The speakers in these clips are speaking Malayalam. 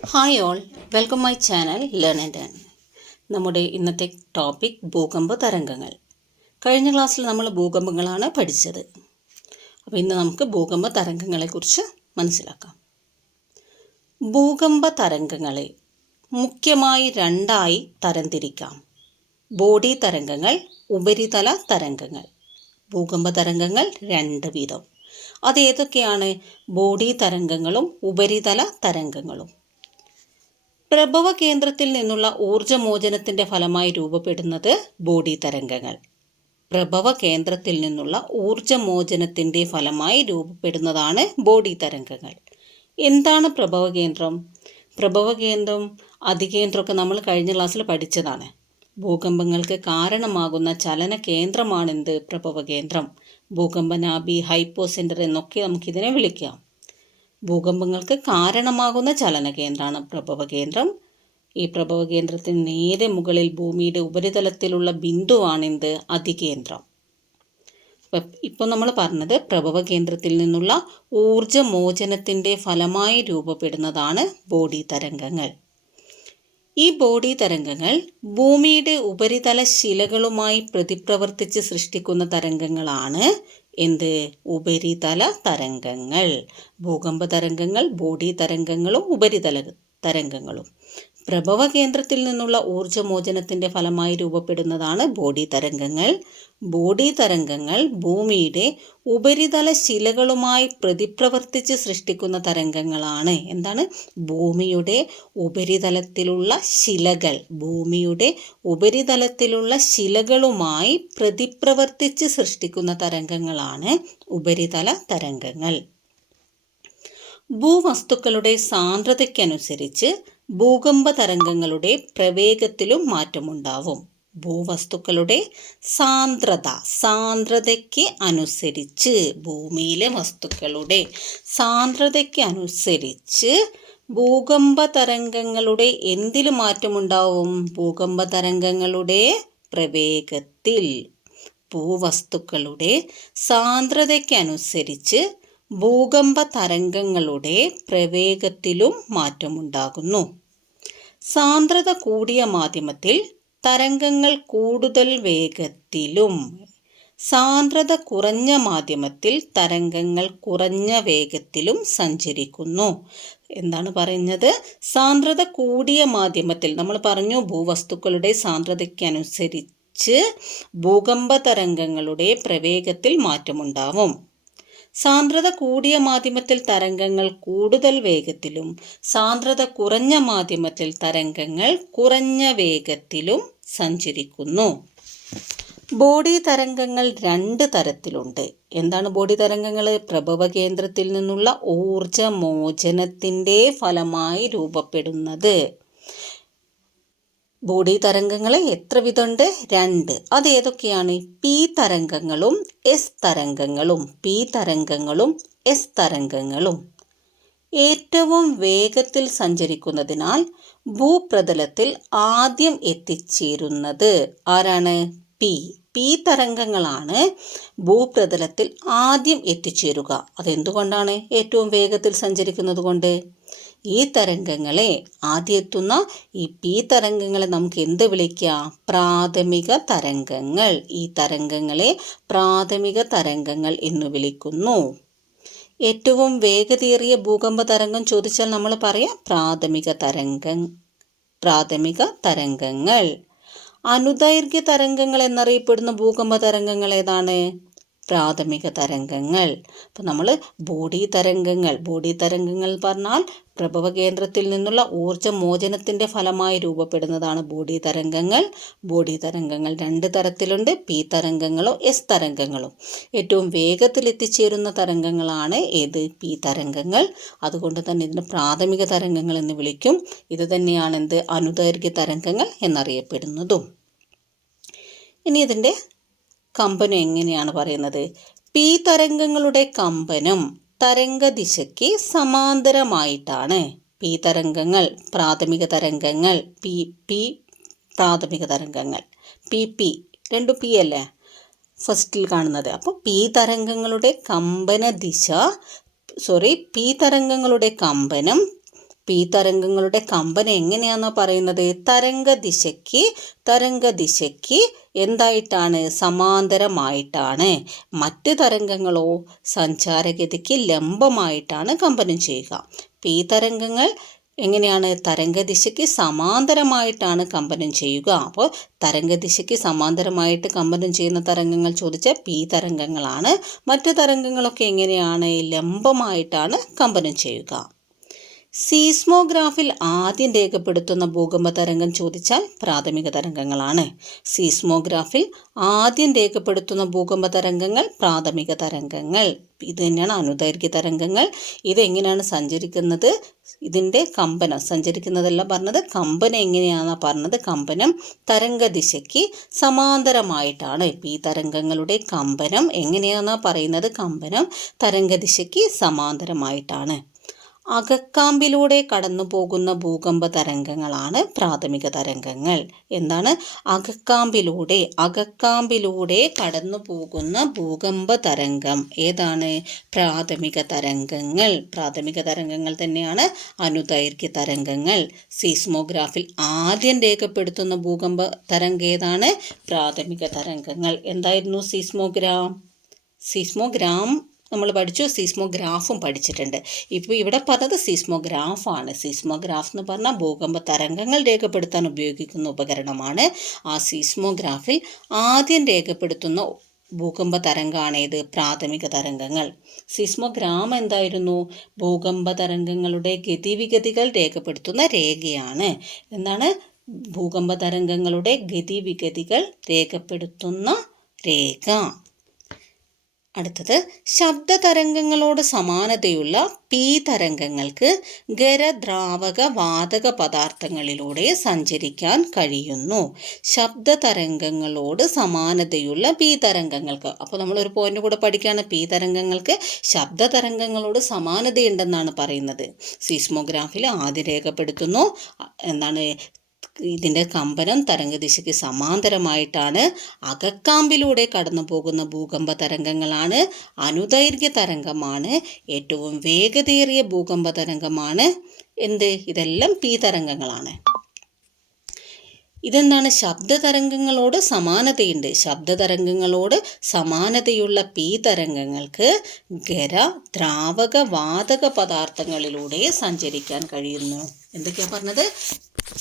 Hi all, welcome my channel learn and earn. നമ്മുടെ ഇന്നത്തെ ടോപ്പിക് ഭൂകമ്പ തരംഗങ്ങൾ. കഴിഞ്ഞ ക്ലാസ്സിൽ നമ്മൾ ഭൂകമ്പങ്ങളാണ് പഠിച്ചത്. അപ്പോൾ ഇന്ന് നമുക്ക് ഭൂകമ്പ തരംഗങ്ങളെക്കുറിച്ച് മനസ്സിലാക്കാം. ഭൂകമ്പ തരംഗങ്ങളെ മുഖ്യമായി രണ്ടായി തരംതിരിക്കാം: ബോഡി തരംഗങ്ങൾ, ഉപരിതല തരംഗങ്ങൾ. ഭൂകമ്പ തരംഗങ്ങൾ രണ്ട് വീതം. അതേതൊക്കെയാണ്? ബോഡി തരംഗങ്ങളും ഉപരിതല തരംഗങ്ങളും. പ്രഭവ കേന്ദ്രത്തിൽ നിന്നുള്ള ഊർജ്ജമോചനത്തിൻ്റെ ഫലമായി രൂപപ്പെടുന്നത് ബോഡി തരംഗങ്ങൾ. പ്രഭവ കേന്ദ്രത്തിൽ നിന്നുള്ള ഊർജ്ജമോചനത്തിൻ്റെ ഫലമായി രൂപപ്പെടുന്നതാണ് ബോഡി തരംഗങ്ങൾ. എന്താണ് പ്രഭവ കേന്ദ്രം? പ്രഭവ കേന്ദ്രം, അതികേന്ദ്രമൊക്കെ നമ്മൾ കഴിഞ്ഞ ക്ലാസ്സിൽ പഠിച്ചതാണ്. ഭൂകമ്പങ്ങൾക്ക് കാരണമാകുന്ന ചലന കേന്ദ്രമാണെന്ത്? പ്രഭവ കേന്ദ്രം. ഭൂകമ്പനാഭി, ഹൈപ്പോസെൻറ്റർ എന്നൊക്കെ നമുക്കിതിനെ വിളിക്കാം. ഭൂകമ്പങ്ങൾക്ക് കാരണമാകുന്ന ചലനകേന്ദ്രമാണ് പ്രഭവ കേന്ദ്രം. ഈ പ്രഭവ കേന്ദ്രത്തിന് നേരെ മുകളിൽ ഭൂമിയുടെ ഉപരിതലത്തിലുള്ള ബിന്ദുവാണെന്ത്? അതികേന്ദ്രം. ഇപ്പോൾ നമ്മൾ പറഞ്ഞത് പ്രഭവ കേന്ദ്രത്തിൽ നിന്നുള്ള ഊർജ്ജമോചനത്തിൻ്റെ ഫലമായി രൂപപ്പെടുന്നതാണ് ബോഡി തരംഗങ്ങൾ. ഈ ബോഡി തരംഗങ്ങൾ ഭൂമിയുടെ ഉപരിതല ശിലകളുമായി പ്രതിപ്രവർത്തിച്ച് സൃഷ്ടിക്കുന്ന തരംഗങ്ങളാണ് എന്ത്? ഉപരിതല തരംഗങ്ങൾ. ഭൂകമ്പ തരംഗങ്ങൾ ബോഡി തരംഗങ്ങളും ഉപരിതല തരംഗങ്ങളും. പ്രഭവ കേന്ദ്രത്തിൽ നിന്നുള്ള ഊർജ്ജമോചനത്തിൻ്റെ ഫലമായി രൂപപ്പെടുന്നതാണ് ബോഡി തരംഗങ്ങൾ. ബോഡി തരംഗങ്ങൾ ഭൂമിയുടെ ഉപരിതല ശിലകളുമായി പ്രതിപ്രവർത്തിച്ച് സൃഷ്ടിക്കുന്ന തരംഗങ്ങളാണ്. എന്താണ്? ഭൂമിയുടെ ഉപരിതലത്തിലുള്ള ശിലകൾ, ഭൂമിയുടെ ഉപരിതലത്തിലുള്ള ശിലകളുമായി പ്രതിപ്രവർത്തിച്ച് സൃഷ്ടിക്കുന്ന തരംഗങ്ങളാണ് ഉപരിതല തരംഗങ്ങൾ. ഭൂവസ്തുക്കളുടെ സാന്ദ്രതയ്ക്കനുസരിച്ച് ഭൂകമ്പ തരംഗങ്ങളുടെ പ്രവേഗത്തിലും മാറ്റമുണ്ടാവും. ഭൂവസ്തുക്കളുടെ സാന്ദ്രതയ്ക്ക് അനുസരിച്ച്, ഭൂമിയിലെ വസ്തുക്കളുടെ സാന്ദ്രതയ്ക്ക് അനുസരിച്ച് ഭൂകമ്പ തരംഗങ്ങളുടെ എന്തിൽ മാറ്റമുണ്ടാവും? ഭൂകമ്പ തരംഗങ്ങളുടെ പ്രവേഗത്തിൽ. ഭൂവസ്തുക്കളുടെ സാന്ദ്രതയ്ക്കനുസരിച്ച് ഭൂകമ്പ തരംഗങ്ങളുടെ പ്രവേഗത്തിലും മാറ്റമുണ്ടാകുന്നു. സാന്ദ്രത കൂടിയ മാധ്യമത്തിൽ തരംഗങ്ങൾ കൂടുതൽ വേഗത്തിലും, സാന്ദ്രത കുറഞ്ഞ മാധ്യമത്തിൽ തരംഗങ്ങൾ കുറഞ്ഞ വേഗത്തിലും സഞ്ചരിക്കുന്നു. എന്താണ് പറയുന്നത്? സാന്ദ്രത കൂടിയ മാധ്യമത്തിൽ നമ്മൾ പറഞ്ഞു ഭൂവസ്തുക്കളുടെ സാന്ദ്രതയ്ക്കനുസരിച്ച് ഭൂകമ്പ തരംഗങ്ങളുടെ പ്രവേഗത്തിൽ മാറ്റമുണ്ടാവും. സാന്ദ്രത കൂടിയ മാധ്യമത്തിൽ തരംഗങ്ങൾ കൂടുതൽ വേഗത്തിലും സാന്ദ്രത കുറഞ്ഞ മാധ്യമത്തിൽ തരംഗങ്ങൾ കുറഞ്ഞ വേഗത്തിലും സഞ്ചരിക്കുന്നു. ബോഡി തരംഗങ്ങൾ രണ്ട് തരത്തിലുണ്ട്. എന്താണ് ബോഡി തരംഗങ്ങൾ? പ്രഭവ കേന്ദ്രത്തിൽ നിന്നുള്ള ഊർജ്ജമോചനത്തിൻ്റെ ഫലമായി രൂപപ്പെടുന്നത്. ബോഡി തരംഗങ്ങൾ എത്ര വിധമുണ്ട്? രണ്ട്. അതേതൊക്കെയാണ്? പി തരംഗങ്ങളും എസ് തരംഗങ്ങളും. പി തരംഗങ്ങളും എസ് തരംഗങ്ങളും. ഏറ്റവും വേഗത്തിൽ സഞ്ചരിക്കുന്നതിനാൽ ഭൂപ്രതലത്തിൽ ആദ്യം എത്തിച്ചേരുന്നത് ആരാണ്? പി തരംഗങ്ങളാണ് ഭൂപ്രതലത്തിൽ ആദ്യം എത്തിച്ചേരുക. അതെന്തുകൊണ്ടാണ്? ഏറ്റവും വേഗത്തിൽ സഞ്ചരിക്കുന്നത് കൊണ്ട്. ഈ തരംഗങ്ങളെ ആദ്യം എത്തുന്ന ഈ പി തരംഗങ്ങളെ നമുക്ക് എന്ത് വിളിക്കാം? പ്രാഥമിക തരംഗങ്ങൾ. ഈ തരംഗങ്ങളെ പ്രാഥമിക തരംഗങ്ങൾ എന്ന് വിളിക്കുന്നു. ഏറ്റവും വേഗതയേറിയ ഭൂകമ്പ തരംഗം ചോദിച്ചാൽ നമ്മൾ പറയാം പ്രാഥമിക തരംഗങ്ങൾ. അനുദൈർഘ്യ തരംഗങ്ങൾ എന്നറിയപ്പെടുന്ന ഭൂകമ്പ തരംഗങ്ങൾ ഏതാണ്? പ്രാഥമിക തരംഗങ്ങൾ. അപ്പോൾ നമ്മൾ ബോഡി തരംഗങ്ങൾ പറഞ്ഞാൽ പ്രഭവ കേന്ദ്രത്തിൽ നിന്നുള്ള ഊർജ്ജമോചനത്തിൻ്റെ ഫലമായി രൂപപ്പെടുന്നതാണ് ബോഡി തരംഗങ്ങൾ. ബോഡി തരംഗങ്ങൾ രണ്ട് തരത്തിലുണ്ട്: പി തരംഗങ്ങളും എസ് തരംഗങ്ങളും. ഏറ്റവും വേഗത്തിൽ എത്തിച്ചേരുന്ന തരംഗങ്ങളാണ് ഏത്? പി തരംഗങ്ങൾ. അതുകൊണ്ട് തന്നെ ഇതിന് പ്രാഥമിക തരംഗങ്ങൾ എന്ന് വിളിക്കും. ഇത് തന്നെയാണ് എന്ത്? അനുദൈർഘ്യ തരംഗങ്ങൾ എന്നറിയപ്പെടുന്നതും. ഇനി ഇതിൻ്റെ കമ്പനം എങ്ങനെയാണ് പറയുന്നത്? പി തരംഗങ്ങളുടെ കമ്പനം തരംഗദിശയ്ക്ക് സമാന്തരമായിട്ടാണ്. പി തരംഗങ്ങൾ പ്രാഥമിക തരംഗങ്ങൾ, പ്രാഥമിക തരംഗങ്ങൾ, പി രണ്ടു പി അല്ലേ ഫസ്റ്റിൽ കാണുന്നത്. അപ്പോൾ പി തരംഗങ്ങളുടെ കമ്പനം പി തരംഗങ്ങളുടെ കമ്പനം എങ്ങനെയാണെന്നാ പറയുന്നത്? തരംഗദിശയ്ക്ക് എന്തായിട്ടാണ്? സമാന്തരമായിട്ടാണ്. മറ്റ് തരംഗങ്ങളോ സഞ്ചാരഗതിക്ക് ലംബമായിട്ടാണ് കമ്പനം ചെയ്യുക. പി തരംഗങ്ങൾ എങ്ങനെയാണ്? തരംഗദിശയ്ക്ക് സമാന്തരമായിട്ടാണ് കമ്പനം ചെയ്യുക. അപ്പോൾ തരംഗദിശയ്ക്ക് സമാന്തരമായിട്ട് കമ്പനം ചെയ്യുന്ന തരംഗങ്ങൾ ചോദിച്ചാൽ പി തരംഗങ്ങളാണ്. മറ്റ് തരംഗങ്ങളൊക്കെ എങ്ങനെയാണ്? ലംബമായിട്ടാണ് കമ്പനം ചെയ്യുക. സീസ്മോഗ്രാഫിൽ ആദ്യം രേഖപ്പെടുത്തുന്ന ഭൂകമ്പ തരംഗം ചോദിച്ചാൽ പ്രാഥമിക തരംഗങ്ങളാണ്. സീസ്മോഗ്രാഫിൽ ആദ്യം രേഖപ്പെടുത്തുന്ന ഭൂകമ്പ തരംഗങ്ങൾ പ്രാഥമിക തരംഗങ്ങൾ. ഇത് തന്നെയാണ് അനുദൈർഘ്യ തരംഗങ്ങൾ. ഇതെങ്ങനെയാണ് സഞ്ചരിക്കുന്നത്? ഇതിൻ്റെ കമ്പനം, സഞ്ചരിക്കുന്നതല്ല പറഞ്ഞത്, കമ്പനം എങ്ങനെയാണെന്നാണ് പറഞ്ഞത്. കമ്പനം തരംഗദിശയ്ക്ക് സമാന്തരമായിട്ടാണ്. പി തരംഗങ്ങളുടെ കമ്പനം എങ്ങനെയാണെന്നാണ് പറയുന്നത്? കമ്പനം തരംഗദിശയ്ക്ക് സമാന്തരമായിട്ടാണ്. അകക്കാമ്പിലൂടെ കടന്നു പോകുന്ന ഭൂകമ്പ തരംഗങ്ങളാണ് പ്രാഥമിക തരംഗങ്ങൾ. എന്താണ്? അകക്കാമ്പിലൂടെ കടന്നു പോകുന്ന ഭൂകമ്പ തരംഗം ഏതാണ്? പ്രാഥമിക തരംഗങ്ങൾ. പ്രാഥമിക തരംഗങ്ങൾ തന്നെയാണ് അനുദൈർഘ്യ തരംഗങ്ങൾ. സീസ്മോഗ്രാഫിൽ ആദ്യം രേഖപ്പെടുത്തുന്ന ഭൂകമ്പ തരംഗം ഏതാണ്? പ്രാഥമിക തരംഗങ്ങൾ. എന്തായിരുന്നു സീസ്മോഗ്രാം നമ്മൾ പഠിച്ചു, സീസ്മോഗ്രാഫും പഠിച്ചിട്ടുണ്ട്. ഇപ്പോൾ ഇവിടെ പറഞ്ഞത് സീസ്മോഗ്രാഫാണ്. സീസ്മോഗ്രാഫ് എന്ന് പറഞ്ഞാൽ ഭൂകമ്പ തരംഗങ്ങൾ രേഖപ്പെടുത്താൻ ഉപയോഗിക്കുന്ന ഉപകരണമാണ്. ആ സീസ്മോഗ്രാഫിൽ ആദ്യം രേഖപ്പെടുത്തുന്ന ഭൂകമ്പ തരംഗമാണേത്? പ്രാഥമിക തരംഗങ്ങൾ. സീസ്മോഗ്രാം എന്തായിരുന്നു? ഭൂകമ്പ തരംഗങ്ങളുടെ ഗതിവിഗതികൾ രേഖപ്പെടുത്തുന്ന രേഖയാണ്. എന്താണ്? ഭൂകമ്പ തരംഗങ്ങളുടെ ഗതിവിഗതികൾ രേഖപ്പെടുത്തുന്ന രേഖ. അടുത്തത്, ശബ്ദ തരംഗങ്ങളോട് സമാനതയുള്ള പി തരംഗങ്ങൾക്ക് ഖരദ്രാവക വാതക പദാർത്ഥങ്ങളിലൂടെ സഞ്ചരിക്കാൻ കഴിയുന്നു. ശബ്ദ തരംഗങ്ങളോട് സമാനതയുള്ള പി തരംഗങ്ങൾക്ക്, അപ്പോൾ നമ്മളൊരു പോയിന്റ് കൂടെ പഠിക്കുകയാണ്. പി തരംഗങ്ങൾക്ക് ശബ്ദ തരംഗങ്ങളോട് സമാനതയുണ്ടെന്നാണ് പറയുന്നത്. സീസ്മോഗ്രാഫിൽ ആദ്യം രേഖപ്പെടുത്തുന്നു. എന്താണ്? ഇതിൻ്റെ കമ്പനം തരംഗദിശയ്ക്ക് സമാന്തരമായിട്ടാണ്. അകക്കാമ്പിലൂടെ കടന്നു പോകുന്ന ഭൂകമ്പ തരംഗങ്ങളാണ്. അനുദൈർഘ്യ തരംഗമാണ്. ഏറ്റവും വേഗതയേറിയ ഭൂകമ്പ തരംഗമാണ്. ഇതെല്ലാം പി തരംഗങ്ങളാണ്. ഇതെന്താണ്? ശബ്ദതരംഗങ്ങളോട് സമാനതയുണ്ട്. ശബ്ദതരംഗങ്ങളോട് സമാനതയുള്ള പി തരംഗങ്ങൾക്ക് ഖര ദ്രാവക വാതക പദാർത്ഥങ്ങളിലൂടെ സഞ്ചരിക്കാൻ കഴിയുന്നു. എന്തൊക്കെയാണ് പറഞ്ഞത്?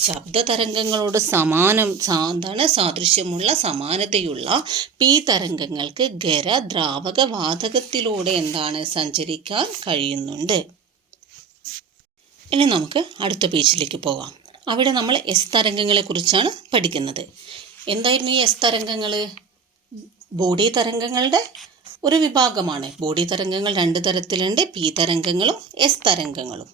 ശബ്ദതരംഗങ്ങളോട് സാദൃശ്യമുള്ള സമാനതയുള്ള പി തരംഗങ്ങൾക്ക് ഖര ദ്രാവക വാതകത്തിലൂടെ സഞ്ചരിക്കാൻ കഴിയുന്നുണ്ട്. ഇനി നമുക്ക് അടുത്ത പേജിലേക്ക് പോകാം. അവിടെ നമ്മൾ എസ് തരംഗങ്ങളെ കുറിച്ചാണ് പഠിക്കുന്നത്. എന്തായിരുന്നു ഈ എസ് തരംഗങ്ങൾ? ബോഡി തരംഗങ്ങളുടെ ഒരു വിഭാഗമാണ്. ബോഡി തരംഗങ്ങൾ രണ്ട് തരത്തിലുണ്ട്, പി തരംഗങ്ങളും എസ് തരംഗങ്ങളും.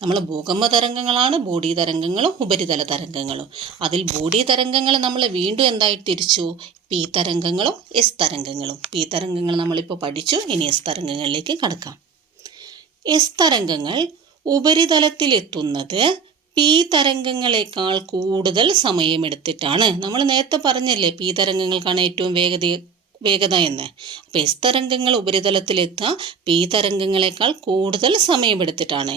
നമ്മൾ ഭൂകമ്പ തരംഗങ്ങളാണ് ബോഡി തരംഗങ്ങളും ഉപരിതല തരംഗങ്ങളും. അതിൽ ബോഡി തരംഗങ്ങൾ നമ്മൾ വീണ്ടും എന്തായിട്ട് തിരിച്ചു? പി തരംഗങ്ങളും എസ് തരംഗങ്ങളും. പി തരംഗങ്ങൾ നമ്മളിപ്പോൾ പഠിച്ചു. ഇനി എസ് തരംഗങ്ങളിലേക്ക് കടക്കാം. എസ് തരംഗങ്ങൾ ഉപരിതലത്തിലെത്തുന്നത് പി തരംഗങ്ങളെക്കാൾ കൂടുതൽ സമയമെടുത്തിട്ടാണ്. നമ്മൾ നേരത്തെ പറഞ്ഞല്ലേ പി തരംഗങ്ങൾക്കാണ് ഏറ്റവും വേഗത എന്ന്. അപ്പോൾ എസ് തരംഗങ്ങൾ ഉപരിതലത്തിലെത്താൻ പി തരംഗങ്ങളെക്കാൾ കൂടുതൽ സമയമെടുത്തിട്ടാണ്.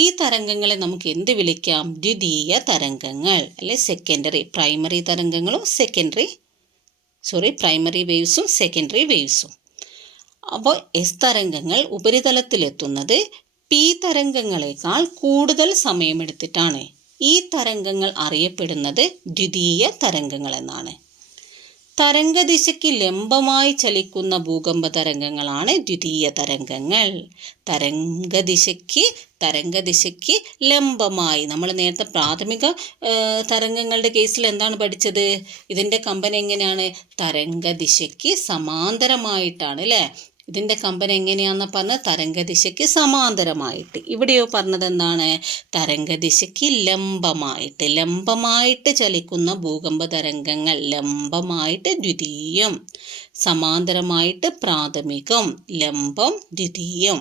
ഈ തരംഗങ്ങളെ നമുക്ക് എന്ത് വിളിക്കാം? ദ്വിതീയ തരംഗങ്ങൾ അല്ലെ സെക്കൻഡറി. പ്രൈമറി വേവ്സും സെക്കൻഡറി വേവ്സും. അപ്പോൾ എസ് തരംഗങ്ങൾ ഉപരിതലത്തിലെത്തുന്നത് പി തരംഗങ്ങളെക്കാൾ കൂടുതൽ സമയമെടുത്തിട്ടാണ്. ഈ തരംഗങ്ങൾ അറിയപ്പെടുന്നത് ദ്വിതീയ തരംഗങ്ങൾ എന്നാണ്. തരംഗദിശയ്ക്ക് ലംബമായി ചലിക്കുന്ന ഭൂകമ്പ തരംഗങ്ങളാണ് ദ്വിതീയ തരംഗങ്ങൾ. തരംഗദിശയ്ക്ക് ലംബമായി, നമ്മൾ നേരത്തെ പ്രാഥമിക തരംഗങ്ങളുടെ കേസിൽ എന്താണ് പഠിച്ചത്? ഇതിൻ്റെ കമ്പനം എങ്ങനെയാണ്? തരംഗദിശയ്ക്ക് സമാന്തരമായിട്ടാണ് അല്ലേ? ഇതിൻ്റെ കമ്പനം എങ്ങനെയാണെന്ന് പറഞ്ഞാൽ തരംഗദിശയ്ക്ക് സമാന്തരമായിട്ട്. ഇവിടെയോ പറഞ്ഞത് എന്താണ്? തരംഗദിശയ്ക്ക് ലംബമായിട്ട് ചലിക്കുന്ന ഭൂകമ്പ തരംഗങ്ങൾ. ലംബമായിട്ട് ദ്വിതീയം, സമാന്തരമായിട്ട് പ്രാഥമികം, ലംബം ദ്വിതീയം.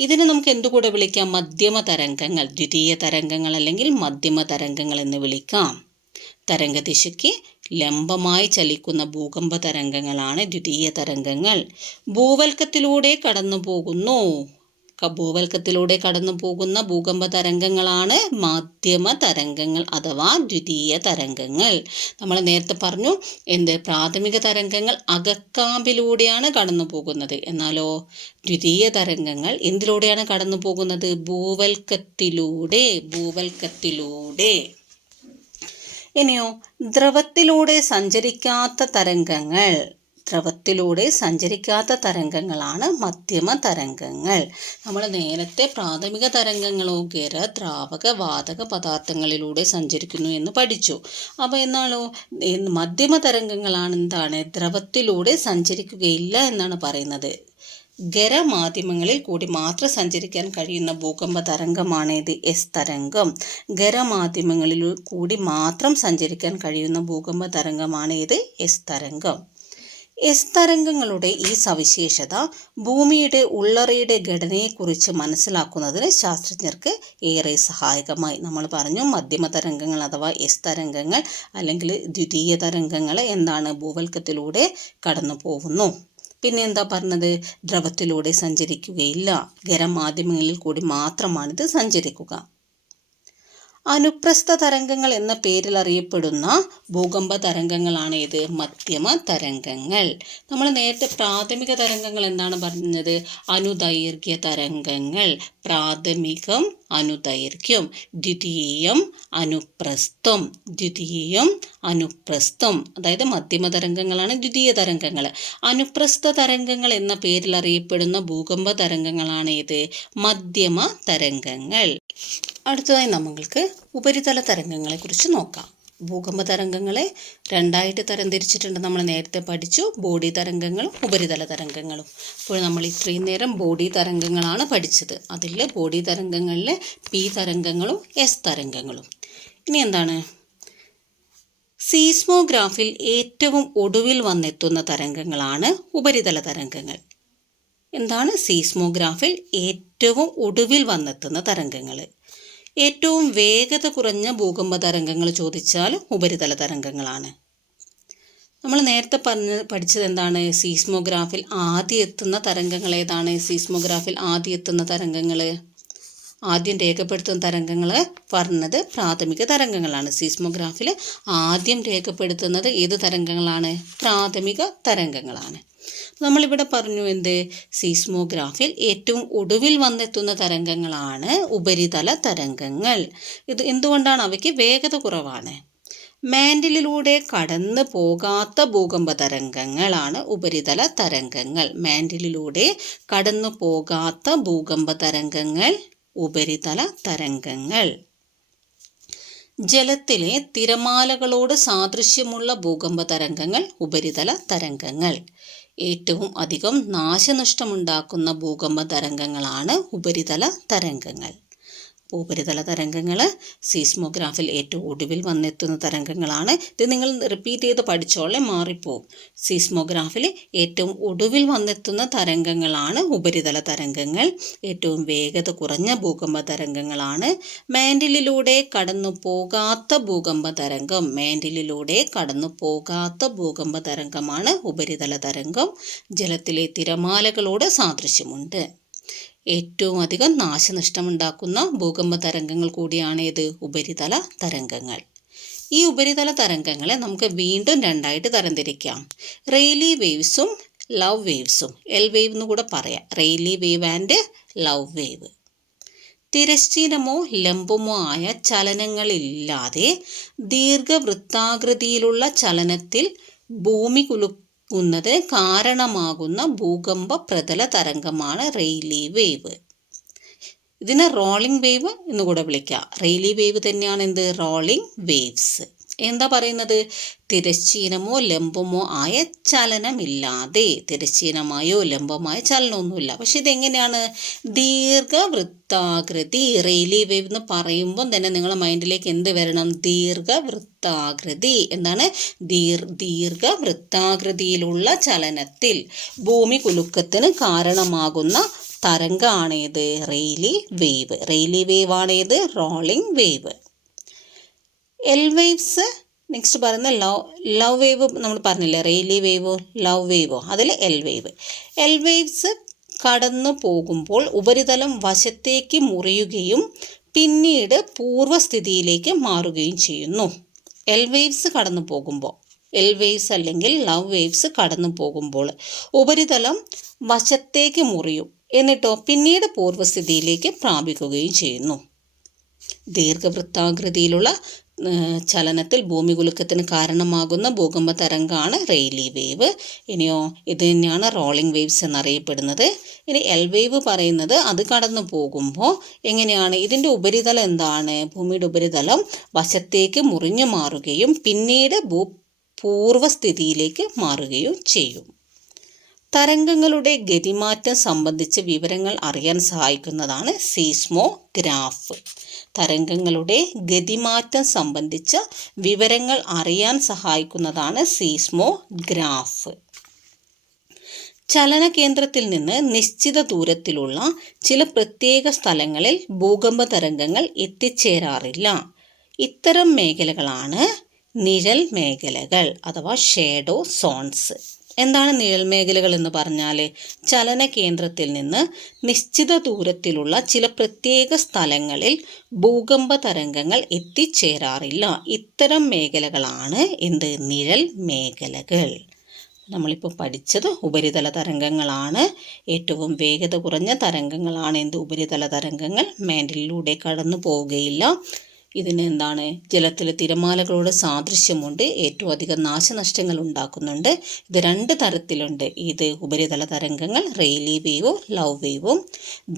ഇതിനെ നമുക്ക് എന്തുകൂടെ വിളിക്കാം? മധ്യമ തരംഗങ്ങൾ. ദ്വിതീയ തരംഗങ്ങൾ അല്ലെങ്കിൽ മധ്യമ തരംഗങ്ങൾ എന്ന് വിളിക്കാം. തരംഗദിശയ്ക്ക് ലംബമായി ചലിക്കുന്ന ഭൂകമ്പ തരംഗങ്ങളാണ് ദ്വിതീയ തരംഗങ്ങൾ. ഭൂവൽക്കത്തിലൂടെ കടന്നു പോകുന്നു. ഭൂവൽക്കത്തിലൂടെ കടന്നു പോകുന്ന ഭൂകമ്പ തരംഗങ്ങളാണ് മാധ്യമ തരംഗങ്ങൾ അഥവാ ദ്വിതീയ തരംഗങ്ങൾ. നമ്മൾ നേരത്തെ പറഞ്ഞു പ്രാഥമിക തരംഗങ്ങൾ അകക്കാമ്പിലൂടെയാണ് കടന്നു പോകുന്നത്. എന്നാലോ ദ്വിതീയ തരംഗങ്ങൾ എന്തിലൂടെയാണ് കടന്നു പോകുന്നത്? ഭൂവൽക്കത്തിലൂടെ. ഇനിയോ ദ്രവത്തിലൂടെ സഞ്ചരിക്കാത്ത തരംഗങ്ങളാണ് മധ്യമ തരംഗങ്ങൾ. നമ്മൾ നേരത്തെ പ്രാഥമിക തരംഗങ്ങളോ ദ്രാവക വാതക പദാർത്ഥങ്ങളിലൂടെ സഞ്ചരിക്കുന്നു എന്ന് പഠിച്ചു. അപ്പോൾ എന്നാലോ മധ്യമ തരംഗങ്ങളാണ് ദ്രവത്തിലൂടെ സഞ്ചരിക്കുകയില്ല എന്നാണ് പറയുന്നത്. ഖരമാധ്യമങ്ങളിൽ കൂടി മാത്രം സഞ്ചരിക്കാൻ കഴിയുന്ന ഭൂകമ്പ തരംഗമാണേത്? എസ് തരംഗം. ഖരമാധ്യമങ്ങളിൽ കൂടി മാത്രം സഞ്ചരിക്കാൻ കഴിയുന്ന ഭൂകമ്പ തരംഗമാണേത്? എസ് തരംഗം. എസ് തരംഗങ്ങളുടെ ഈ സവിശേഷത ഭൂമിയുടെ ഉള്ളറയുടെ ഘടനയെക്കുറിച്ച് മനസ്സിലാക്കുന്നതിന് ശാസ്ത്രജ്ഞർക്ക് ഏറെ സഹായകമായി. നമ്മൾ പറഞ്ഞു മധ്യമ തരംഗങ്ങൾ അഥവാ എസ് തരംഗങ്ങൾ അല്ലെങ്കിൽ ദ്വിതീയ തരംഗങ്ങൾ ഭൂവൽക്കത്തിലൂടെ കടന്നു പോകുന്നു. പിന്നെ എന്താ പറഞ്ഞത്? ദ്രവത്തിലൂടെ സഞ്ചരിക്കുകയില്ല, ഖരമാധ്യമങ്ങളിൽ കൂടി മാത്രമാണിത് സഞ്ചരിക്കുക. അനുപ്രസ്ഥ തരംഗങ്ങൾ എന്ന പേരിൽ അറിയപ്പെടുന്ന ഭൂകമ്പ തരംഗങ്ങളാണ് ഏത്? മധ്യമ തരംഗങ്ങൾ. നമ്മൾ നേരത്തെ പ്രാഥമിക തരംഗങ്ങൾ എന്താണ് പറഞ്ഞത്? അനുദൈർഘ്യ തരംഗങ്ങൾ. പ്രാഥമികം അനുദൈർഘ്യം, ദ്വിതീയം അനുപ്രസ്ഥം. അതായത് മധ്യമ തരംഗങ്ങളാണ് ദ്വിതീയ തരംഗങ്ങൾ. അനുപ്രസ്ഥ തരംഗങ്ങൾ എന്ന പേരിൽ അറിയപ്പെടുന്ന ഭൂകമ്പ തരംഗങ്ങളാണ് ഏത്? മധ്യമ തരംഗങ്ങൾ. അടുത്തതായി നമ്മൾക്ക് ഉപരിതല തരംഗങ്ങളെ കുറിച്ച് നോക്കാം. ഭൂകമ്പ തരംഗങ്ങളെ രണ്ടായിട്ട് തരംതിരിച്ചിട്ടുണ്ട്. നമ്മൾ നേരത്തെ പഠിച്ചു ബോഡി തരംഗങ്ങളും ഉപരിതല തരംഗങ്ങളും. അപ്പോൾ നമ്മൾ ഇത്രയും നേരം ബോഡി തരംഗങ്ങളാണ് പഠിച്ചത്. അതിൽ ബോഡി തരംഗങ്ങളിലെ പി തരംഗങ്ങളും എസ് തരംഗങ്ങളും. ഇനി എന്താണ്? സീസ്മോഗ്രാഫിൽ ഏറ്റവും ഒടുവിൽ വന്നെത്തുന്ന തരംഗങ്ങളാണ് ഉപരിതല തരംഗങ്ങൾ. എന്താണ് സീസ്മോഗ്രാഫിൽ ഏറ്റവും ഒടുവിൽ വന്നെത്തുന്ന തരംഗങ്ങൾ? ഏറ്റവും വേഗത കുറഞ്ഞ ഭൂകമ്പ തരംഗങ്ങൾ ചോദിച്ചാൽ ഉപരിതല തരംഗങ്ങളാണ്. നമ്മൾ നേരത്തെ പഠിച്ചത് എന്താണ്? സീസ്മോഗ്രാഫിൽ ആദ്യം എത്തുന്ന തരംഗങ്ങൾ ഏതാണ്? സീസ്മോഗ്രാഫിൽ ആദ്യം എത്തുന്ന തരംഗങ്ങൾ, ആദ്യം രേഖപ്പെടുത്തുന്ന തരംഗങ്ങൾ പറഞ്ഞത് പ്രാഥമിക തരംഗങ്ങളാണ്. സീസ്മോഗ്രാഫിൽ ആദ്യം രേഖപ്പെടുത്തുന്നത് ഏത് തരംഗങ്ങളാണ്? പ്രാഥമിക തരംഗങ്ങളാണ്. നമ്മളിവിടെ പറഞ്ഞു സീസ്മോഗ്രാഫിൽ ഏറ്റവും ഒടുവിൽ വന്നെത്തുന്ന തരംഗങ്ങളാണ് ഉപരിതല തരംഗങ്ങൾ. ഇത് എന്തുകൊണ്ടാണ്? അവയ്ക്ക് വേഗത കുറവാണ്. മാൻഡിലിലൂടെ കടന്നു പോകാത്ത ഭൂകമ്പ തരംഗങ്ങളാണ് ഉപരിതല തരംഗങ്ങൾ. മാൻഡിലിലൂടെ കടന്നു പോകാത്ത ഭൂകമ്പ തരംഗങ്ങൾ ഉപരിതല തരംഗങ്ങൾ. ജലത്തിലെ തിരമാലകളോട് സാദൃശ്യമുള്ള ഭൂകമ്പ തരംഗങ്ങൾ ഉപരിതല തരംഗങ്ങൾ. ഏറ്റവും അധികം നാശനഷ്ടമുണ്ടാക്കുന്ന ഭൂകമ്പ തരംഗങ്ങളാണ് ഉപരിതല തരംഗങ്ങൾ. അപ്പോൾ ഉപരിതല തരംഗങ്ങൾ സീസ്മോഗ്രാഫിൽ ഏറ്റവും ഒടുവിൽ വന്നെത്തുന്ന തരംഗങ്ങളാണ്. ഇത് നിങ്ങൾ റിപ്പീറ്റ് ചെയ്ത് പഠിച്ചോളെ മാറിപ്പോവും. സീസ്മോഗ്രാഫിൽ ഏറ്റവും ഒടുവിൽ വന്നെത്തുന്ന തരംഗങ്ങളാണ് ഉപരിതല തരംഗങ്ങൾ. ഏറ്റവും വേഗത കുറഞ്ഞ ഭൂകമ്പ തരംഗങ്ങളാണ് മാൻഡിലിലൂടെ കടന്നു പോകാത്ത ഭൂകമ്പ തരംഗം. മാൻഡിലിലൂടെ കടന്നു പോകാത്ത ഭൂകമ്പ തരംഗമാണ് ഉപരിതല തരംഗം. ജലത്തിലെ തിരമാലകളോട് സാദൃശ്യമുണ്ട്. ഏറ്റവും അധികം നാശനഷ്ടമുണ്ടാക്കുന്ന ഭൂകമ്പ തരംഗങ്ങൾ കൂടിയാണ് ഇത് ഉപരിതല തരംഗങ്ങൾ. ഈ ഉപരിതല തരംഗങ്ങളെ നമുക്ക് വീണ്ടും രണ്ടായിട്ട് തരംതിരിക്കാം. റെയ്ലി വേവ്സും ലവ് വേവ്സും. എൽ വേവ് എന്ന് കൂടെ പറയാം. Rayleigh wave and love wave. തിരശ്ചീനമോ ലംബമോ ആയ ചലനങ്ങളില്ലാതെ ദീർഘവൃത്താകൃതിയിലുള്ള ചലനത്തിൽ ഭൂമി കുലുക്കുന്നത് കാരണമാകുന്ന ഭൂകമ്പ പ്രതല തരംഗമാണ് റെയ്ലി വേവ്. ഇതിനെ റോളിംഗ് വേവ് എന്നുകൂടെ വിളിക്കാം. റെയ്ലി വേവ് തന്നെയാണ് റോളിംഗ് വേവ്സ്. എന്താ പറയുന്നത്? തിരശ്ചീനമോ ലംബമോ ആയ ചലനമില്ലാതെ. തിരശ്ചീനമായോ ലംബമായ ചലനമൊന്നുമില്ല. പക്ഷെ ഇതെങ്ങനെയാണ്? ദീർഘവൃത്താകൃതി. റെയ്ലി വേവ് എന്ന് പറയുമ്പോൾ തന്നെ നിങ്ങളുടെ മൈൻഡിലേക്ക് എന്ത് വരണം? ദീർഘവൃത്താകൃതി. എന്താണ്? ദീർഘവൃത്താകൃതിയിലുള്ള ചലനത്തിൽ ഭൂമി കുലുക്കത്തിന് കാരണമാകുന്ന തരംഗമാണേത്? Rayleigh wave. റെയ്ലി വേവ് ആണേത്? Rolling wave. L waves next പറയുന്ന ലവ് വേവ് നമ്മൾ പറഞ്ഞില്ലേ? റെയ്ലി വേവോ ലവ് വേവോ, അതിൽ എൽ വേവ്. എൽ വേവ്സ് കടന്നു പോകുമ്പോൾ ഉപരിതലം വശത്തേക്ക് മുറിയുകയും പിന്നീട് പൂർവ്വസ്ഥിതിയിലേക്ക് മാറുകയും ചെയ്യുന്നു. എൽ വേവ്സ് കടന്നു പോകുമ്പോൾ, എൽ വേവ്സ് അല്ലെങ്കിൽ ലവ് വേവ്സ് കടന്നു പോകുമ്പോൾ ഉപരിതലം വശത്തേക്ക് മുറിയും, എന്നിട്ടോ പിന്നീട് പൂർവ്വസ്ഥിതിയിലേക്ക് പ്രാപിക്കുകയും ചെയ്യുന്നു. ദീർഘവൃത്താകൃതിയിലുള്ള ചലനത്തിൽ ഭൂമികുലുക്കത്തിന് കാരണമാകുന്ന ഭൂകമ്പ തരംഗമാണ് റെയ്ലി വേവ്. ഇനിയോ ഇത് തന്നെയാണ് റോളിംഗ് വേവ്സ് എന്നറിയപ്പെടുന്നത്. ഇനി എൽ വേവ് പറയുന്നത് അത് കടന്നു പോകുമ്പോൾ എങ്ങനെയാണ്, ഇതിൻ്റെ ഉപരിതലം എന്താണ്, ഭൂമിയുടെ ഉപരിതലം വശത്തേക്ക് മുറിഞ്ഞു മാറുകയും പിന്നീട് പൂർവ്വസ്ഥിതിയിലേക്ക് മാറുകയും ചെയ്യും. തരംഗങ്ങളുടെ ഗതിമാറ്റം സംബന്ധിച്ച് വിവരങ്ങൾ അറിയാൻ സഹായിക്കുന്നതാണ് സീസ്മോഗ്രാഫ്. തരംഗങ്ങളുടെ ഗതിമാറ്റം സംബന്ധിച്ച വിവരങ്ങൾ അറിയാൻ സഹായിക്കുന്നതാണ് സീസ്മോഗ്രാഫ്. ചലനകേന്ദ്രത്തിൽ നിന്ന് നിശ്ചിത ദൂരത്തിലുള്ള ചില പ്രത്യേക സ്ഥലങ്ങളിൽ ഭൂകമ്പ തരംഗങ്ങൾ എത്തിച്ചേരാറില്ല. ഇത്തരം മേഖലകളാണ് നിഴൽ മേഖലകൾ അഥവാ ഷേഡോ സോൺസ്. എന്താണ് നിഴൽ മേഖലകൾ എന്ന് പറഞ്ഞാൽ, ചലനകേന്ദ്രത്തിൽ നിന്ന് നിശ്ചിത ദൂരത്തിലുള്ള ചില പ്രത്യേക സ്ഥലങ്ങളിൽ ഭൂകമ്പ തരംഗങ്ങൾ എത്തിച്ചേരാറില്ല. ഇത്തരം മേഖലകളാണ് എന്ത്, നിഴൽ മേഖലകൾ. നമ്മളിപ്പോൾ പഠിച്ചത് ഉപരിതല തരംഗങ്ങളാണ്. ഏറ്റവും വേഗത കുറഞ്ഞ തരംഗങ്ങളാണ് എന്ത്, ഉപരിതല തരംഗങ്ങൾ. മാൻഡിലൂടെ കടന്നു പോവുകയില്ല. ഇതിന് എന്താണ്, ജലത്തിലെ തിരമാലകളോട് സാദൃശ്യമുണ്ട്. ഏറ്റവും അധികം നാശനഷ്ടങ്ങൾ ഉണ്ടാക്കുന്നുണ്ട്. ഇത് 2 തരത്തിലുണ്ട്. ഇത് ഉപരിതല തരംഗങ്ങൾ, റെയ്ലി വേവും ലവ് വേവും.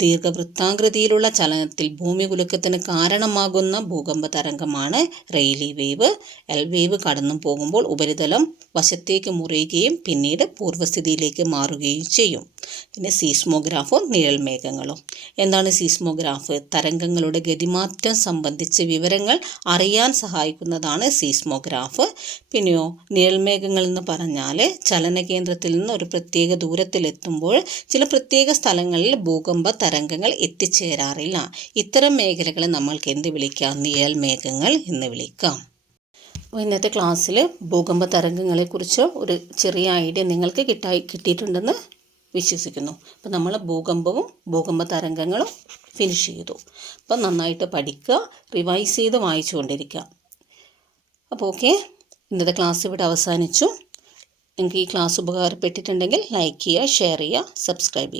ദീർഘവൃത്താകൃതിയിലുള്ള ചലനത്തിൽ ഭൂമികുലുക്കത്തിന് കാരണമാകുന്ന ഭൂകമ്പ തരംഗമാണ് റെയ്ലി വേവ്. എൽ വേവ് കടന്നു പോകുമ്പോൾ ഉപരിതലം വശത്തേക്ക് മുറിയുകയും പിന്നീട് പൂർവ്വസ്ഥിതിയിലേക്ക് മാറുകയും ചെയ്യും. പിന്നെ സീസ്മോഗ്രാഫും നിഴൽ മേഘങ്ങളും. എന്താണ് സീസ്മോഗ്രാഫ്? തരംഗങ്ങളുടെ ഗതിമാറ്റം സംബന്ധിച്ച് വിവരങ്ങൾ അറിയാൻ സഹായിക്കുന്നതാണ് സീസ്മോഗ്രാഫ്. പിന്നെയോ നിഴൽമേഘങ്ങൾ എന്ന് പറഞ്ഞാൽ ചലനകേന്ദ്രത്തിൽ നിന്ന് ഒരു പ്രത്യേക ദൂരത്തിലെത്തുമ്പോൾ ചില പ്രത്യേക സ്ഥലങ്ങളിൽ ഭൂകമ്പ തരംഗങ്ങൾ എത്തിച്ചേരാറില്ല. ഇത്തരം മേഖലകളെ നമ്മൾക്ക് എന്ത് വിളിക്കാം, നിഴൽമേഘങ്ങൾ എന്ന് വിളിക്കാം. അപ്പോൾ ഇന്നത്തെ ക്ലാസ്സിൽ ഭൂകമ്പ തരംഗങ്ങളെക്കുറിച്ച് ഒരു ചെറിയ ഐഡിയ നിങ്ങൾക്ക് കിട്ടിയിട്ടുണ്ടെന്ന് വിശ്വസിക്കുന്നു. അപ്പോൾ നമ്മൾ ഭൂകമ്പവും ഭൂകമ്പ തരംഗങ്ങളും ഫിനിഷ് ചെയ്തു. അപ്പം നന്നായിട്ട് പഠിക്കുക, റിവൈസ് ചെയ്ത് വായിച്ചുകൊണ്ടിരിക്കുക. അപ്പോൾ ഓക്കെ, ഇന്നത്തെ ക്ലാസ് ഇവിടെ അവസാനിച്ചു. നിങ്ങൾക്ക് ഈ ക്ലാസ് ഉപകാരപ്പെട്ടിട്ടുണ്ടെങ്കിൽ ലൈക്ക് ചെയ്യുക, ഷെയർ ചെയ്യുക, സബ്സ്ക്രൈബ് ചെയ്യുക.